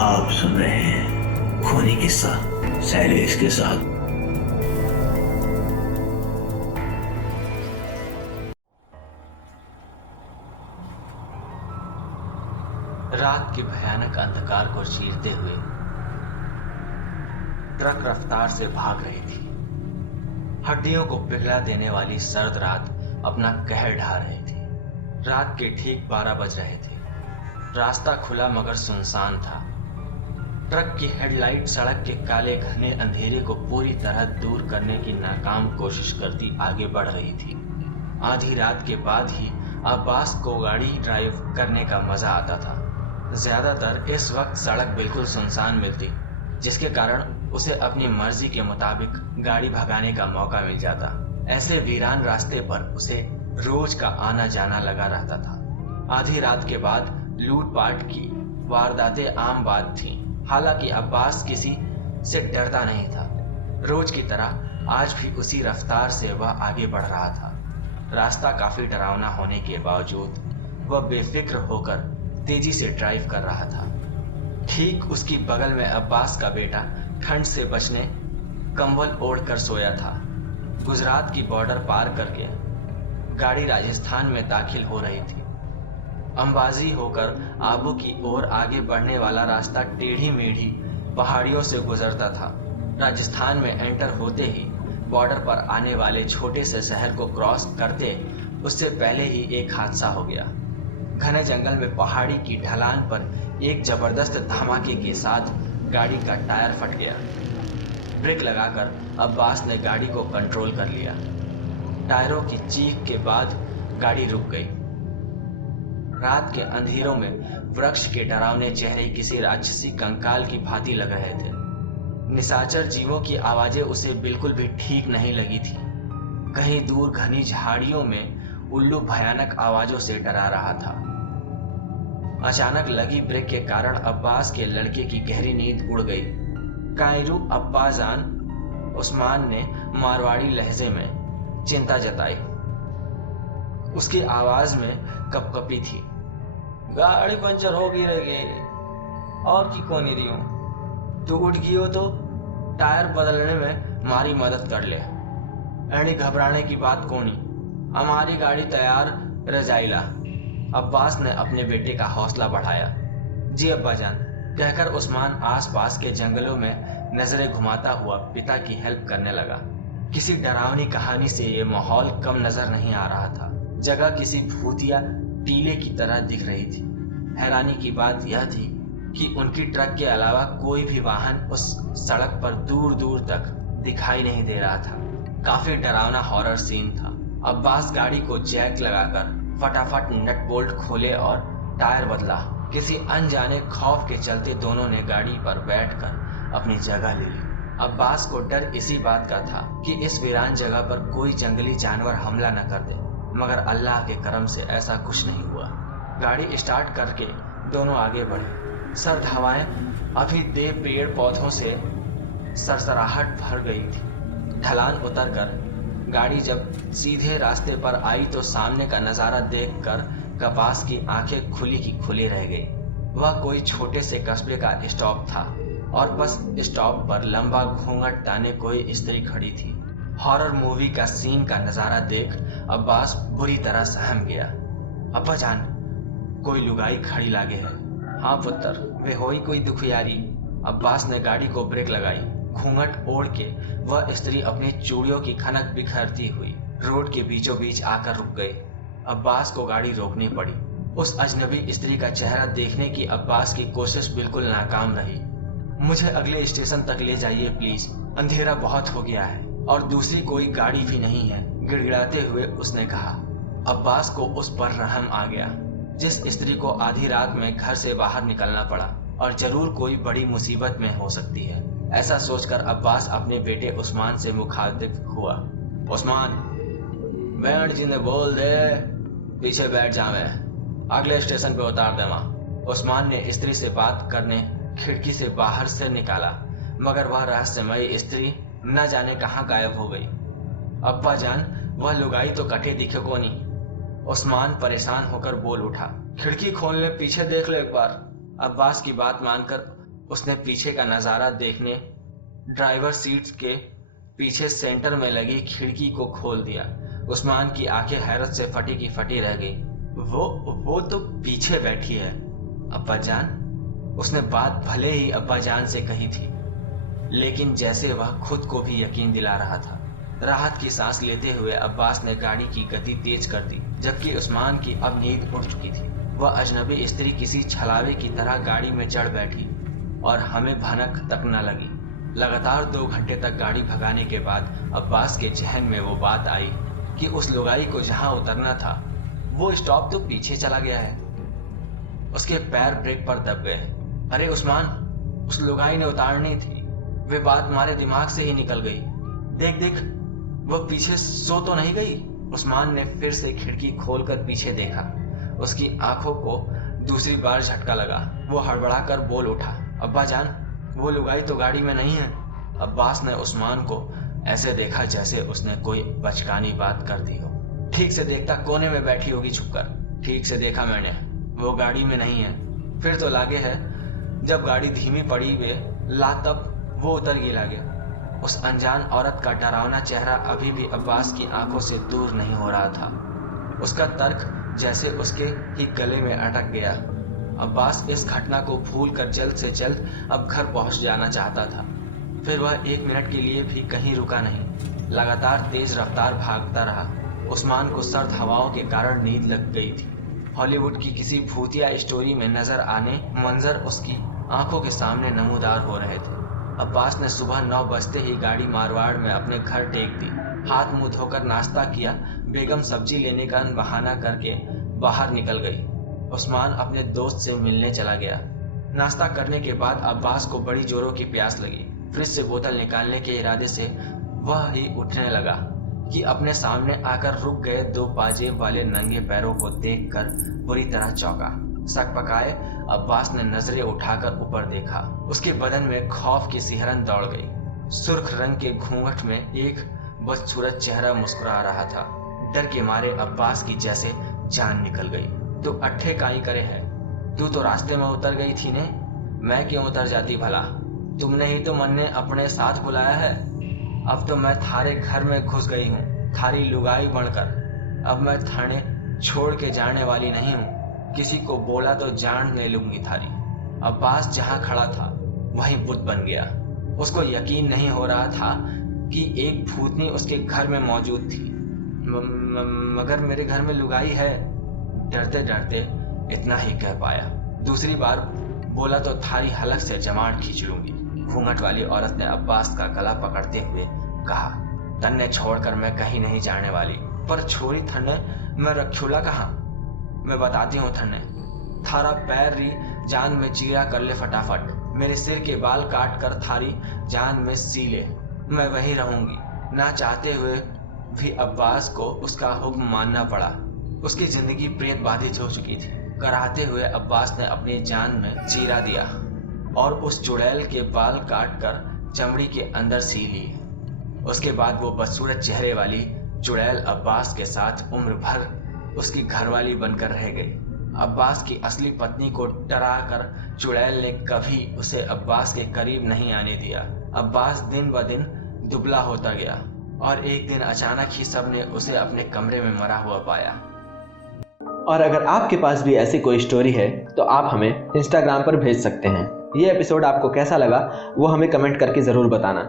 आप सुन रहे हैं खूनी किस्सा शैलेश के साथ। रात के भयानक अंधकार को चीरते हुए ट्रक रफ्तार से भाग रही थी। हड्डियों को पिघला देने वाली सर्द रात अपना कहर ढा रही थी। रात के ठीक 12 बज रहे थे। रास्ता खुला मगर सुनसान था। ट्रक की हेडलाइट सड़क के काले घने अंधेरे को पूरी तरह दूर करने की नाकाम कोशिश करती आगे बढ़ रही थी। आधी रात के बाद ही अब्बास को गाड़ी ड्राइव करने का मजा आता था। ज्यादातर इस वक्त सड़क बिल्कुल सुनसान मिलती, जिसके कारण उसे अपनी मर्जी के मुताबिक गाड़ी भगाने का मौका मिल जाता। ऐसे वीरान रास्ते पर उसे रोज का आना जाना लगा रहता था। आधी रात के बाद लूटपाट की वारदातें आम बात थीं। हालांकि अब्बास किसी से डरता नहीं था। रोज की तरह आज भी उसी रफ्तार से वह आगे बढ़ रहा था। रास्ता काफी डरावना होने के बावजूद वह बेफिक्र होकर तेजी से ड्राइव कर रहा था। ठीक उसकी बगल में अब्बास का बेटा ठंड से बचने कंबल ओढ़कर सोया था। गुजरात की बॉर्डर पार करके गाड़ी राजस्थान में दाखिल हो रही थी। अंबाजी होकर आबू की ओर आगे बढ़ने वाला रास्ता टेढ़ी मेढ़ी पहाड़ियों से गुजरता था। राजस्थान में एंटर होते ही बॉर्डर पर आने वाले छोटे से शहर को क्रॉस करते उससे पहले ही एक हादसा हो गया। घने जंगल में पहाड़ी की ढलान पर एक जबरदस्त धमाके के साथ गाड़ी का टायर फट गया। ब्रेक लगाकर अब्बास ने गाड़ी को कंट्रोल कर लिया। टायरों की चीख के बाद गाड़ी रुक गई। रात के अंधेरों में वृक्ष के डरावने चेहरे किसी राक्षसी कंकाल की भांति लग रहे थे। निशाचर जीवों की आवाजें उसे बिल्कुल भी ठीक नहीं लगी थी। कहीं दूर घनी झाड़ियों में उल्लू भयानक आवाजों से डरा रहा था। अचानक लगी ब्रेक के कारण अब्बास के लड़के की गहरी नींद उड़ गई। कायरू अब्बाजान उस्मान ने मारवाड़ी लहजे में चिंता जताई। उसकी आवाज में कपकपी थी। गाड़ी पंचर हो गई रहेगी और की कोनी रही हो। तू उठ गई हो तो टायर बदलने में हमारी मदद कर ले। एनी घबराने की बात कोनी, हमारी गाड़ी तैयार रह जाइला। अब्बास ने अपने बेटे का हौसला बढ़ाया। जी अब्बाजान, कहकर उस्मान आसपास के जंगलों में नजरें घुमाता हुआ पिता की हेल्प करने लगा। किसी डरावनी कहानी से ये माहौल कम नजर नहीं आ रहा था। जगह किसी भूतिया टीले की तरह दिख रही थी। हैरानी की बात यह थी कि उनकी ट्रक के अलावा कोई भी वाहन उस सड़क पर दूर दूर तक दिखाई नहीं दे रहा था। काफी डरावना हॉरर सीन था। अब्बास गाड़ी को जैक लगाकर फटाफट नट बोल्ट खोले और टायर बदला। किसी अनजाने खौफ के चलते दोनों ने गाड़ी पर बैठकर अपनी जगह ले ली। अब्बास को डर इसी बात का था कि इस वीरान जगह पर कोई जंगली जानवर हमला न कर दे, मगर अल्लाह के करम से ऐसा कुछ नहीं हुआ। गाड़ी स्टार्ट करके दोनों आगे बढ़े। सर्द हवाएं अभी दे पेड़ पौधों से सरसराहट भर गई थी। ढलान उतरकर गाड़ी जब सीधे रास्ते पर आई तो सामने का नजारा देखकर कपास की आंखें खुली की खुली रह गई। वह कोई छोटे से कस्बे का स्टॉप था और बस स्टॉप पर लंबा घूंघट ताने कोई स्त्री खड़ी थी। हॉरर मूवी का सीन का नजारा देख अब्बास बुरी तरह सहम गया। अब्बा जान, कोई लुगाई खड़ी लागे है। हाँ पुत्र, वे होई कोई दुखियारी। अब्बास ने गाड़ी को ब्रेक लगाई। घूंघट ओढ़ के वह स्त्री अपनी चूड़ियों की खनक बिखरती हुई रोड के बीचों बीच आकर रुक गई। अब्बास को गाड़ी रोकनी पड़ी। उस अजनबी स्त्री का चेहरा देखने की अब्बास की कोशिश बिल्कुल नाकाम रही। मुझे अगले स्टेशन तक ले जाइए प्लीज, अंधेरा बहुत हो गया है और दूसरी कोई गाड़ी भी नहीं है, गिड़गिड़ाते हुए उसने कहा। अब्बास को उस पर रहम आ गया। जिस स्त्री को आधी रात में घर से बाहर निकलना पड़ा और जरूर कोई बड़ी मुसीबत में हो सकती है, ऐसा सोचकर अब्बास अपने बेटे उस्मान से मुखातिब हुआ। उस्मान, बैंड जी ने बोल दे पीछे बैठ जावे, अगले स्टेशन पे उतार दे मां। उस्मान ने स्त्री से बात करने खिड़की से बाहर से निकाला, मगर वह रहस्यमयी स्त्री न जाने कहाँ गायब हो गई। अब्बा जान, वह लुगाई तो कटे दिखे को नहीं। उस्मान परेशान होकर बोल उठा। खिड़की खोल ले, पीछे देख ले एक बार। अब्बास की बात मानकर उसने पीछे का नज़ारा देखने ड्राइवर सीट के पीछे सेंटर में लगी खिड़की को खोल दिया। उस्मान की आंखें हैरत से फटी की फटी रह गई। वो तो पीछे बैठी है। अब्बा जान? उसने बात भले ही अब्बा जान से कही थी, लेकिन जैसे वह खुद को भी यकीन दिला रहा था। राहत की सांस लेते हुए अब्बास ने गाड़ी की गति तेज कर दी, जबकि उस्मान की अब नींद उड़ चुकी थी। वह अजनबी स्त्री किसी छलावे की तरह गाड़ी में चढ़ बैठी और हमें भनक तक न लगी। लगातार 2 घंटे तक गाड़ी भगाने के बाद अब्बास के जहन में वो बात आई कि उस लुगाई को जहां उतरना था वो स्टॉप तो पीछे चला गया है। उसके पैर ब्रेक पर दब गए। अरे उस्मान, उस लुगाई ने उतारनी थी। वे बात हमारे दिमाग से ही निकल गई। देख, वो पीछे सो तो नहीं गई? उस्मान ने फिर से खिड़की खोलकर पीछे देखा। उसकी आंखों को दूसरी बार झटका लगा। वो हड़बड़ाकर बोल उठा, अब्बा जान, वो लुगाई तो गाड़ी में नहीं है। अब्बास ने उस्मान को ऐसे देखा जैसे उसने कोई बचकानी बात कर दी हो। ठीक से देखता, कोने में बैठी होगी छुपकर। ठीक से देखा मैंने, वो गाड़ी में नहीं है। फिर तो लागे है जब गाड़ी धीमी पड़ी वे ला तब वो उतर गई लागे। उस अनजान औरत का डरावना चेहरा अभी भी अब्बास की आंखों से दूर नहीं हो रहा था। उसका तर्क जैसे उसके ही गले में अटक गया। अब्बास इस घटना को भूलकर जल्द से जल्द अब घर पहुंच जाना चाहता था। फिर वह 1 मिनट के लिए भी कहीं रुका नहीं, लगातार तेज रफ्तार भागता रहा। उस्मान को सर्द हवाओं के कारण नींद लग गई थी। हॉलीवुड की किसी भूतिया स्टोरी में नजर आने मंजर उसकी आंखों के सामने नमूदार हो रहे थे। अब्बास ने सुबह 9 बजते ही गाड़ी मारवाड़ में अपने घर टेक दी। हाथ मुंह धोकर नाश्ता किया। बेगम सब्जी लेने का बहाना करके बाहर निकल गई। उस्मान अपने दोस्त से मिलने चला गया। नाश्ता करने के बाद अब्बास को बड़ी जोरों की प्यास लगी। फ्रिज से बोतल निकालने के इरादे से वह ही उठने लगा कि अपने सामने आकर रुक गए 2 पाजेब वाले नंगे पैरों को देखकर बुरी तरह चौंका। सकपकाए अब्बास ने नजरें उठाकर ऊपर देखा। उसके बदन में खौफ की सिहरन दौड़ गई। सुर्ख रंग के घूंघट में एक बदसूरत चेहरा मुस्कुरा रहा था। डर के मारे अब्बास की जैसे जान निकल गई। तू अट्ठे काई करे है? तू तो रास्ते में उतर गई थी ने। मैं क्यों उतर जाती भला? तुमने ही तो मन ने अपने साथ बुलाया है। अब तो मैं थारे घर में घुस गई हूँ, थारी लुगाई बनकर। अब मैं थाने छोड़ के जाने वाली नहीं हूँ। किसी को बोला तो जान ले लूंगी थारी। अब्बास जहां खड़ा था वहीं बुत बन गया। उसको यकीन नहीं हो रहा था कि एक भूतनी उसके घर में मौजूद थी। मगर मेरे घर में लुगाई है। डरते डरते इतना ही कह पाया। दूसरी बार बोला तो थारी हलक से जमाड़ खींच लूंगी। घूंघट वाली औरत ने अब्बास का गला पकड़ते हुए कहा, तन्ने छोड़कर मैं कहीं नहीं जाने वाली। पर छोरी थन्ने, मैं रखूला कहाँ? मैं बताती हूँ थन्ने। थारा पैर री जान में चीरा कर ले फटाफट। मेरे सिर के बाल काट कर थारी जान में सी ले। मैं वहीं रहूंगी। ना चाहते हुए भी अब्बास को उसका हुक्म मानना पड़ा। उसकी जिंदगी प्रेत बाधित हो चुकी थी। कराहते हुए अब्बास ने अपनी जान में चीरा दिया और उस चुड़ैल के बाल काट कर चमड़ी के अंदर सी लिए। उसके बाद वो बदसूरत चेहरे वाली चुड़ैल अब्बास के साथ उम्र भर उसकी घरवाली बनकर रह गई। अब्बास की असली पत्नी को डराकर चुड़ैल ने कभी उसे अब्बास के करीब नहीं आने दिया। अब्बास दिन ब दिन दुबला होता गया और एक दिन अचानक ही सबने उसे अपने कमरे में मरा हुआ पाया। और अगर आपके पास भी ऐसी कोई स्टोरी है तो आप हमें इंस्टाग्राम पर भेज सकते हैं। ये एपिसोड आपको कैसा लगा वो हमें कमेंट करके ज़रूर बताना।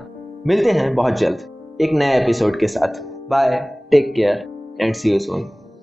मिलते हैं बहुत जल्द एक नए एपिसोड के साथ। Bye, take care and see you soon.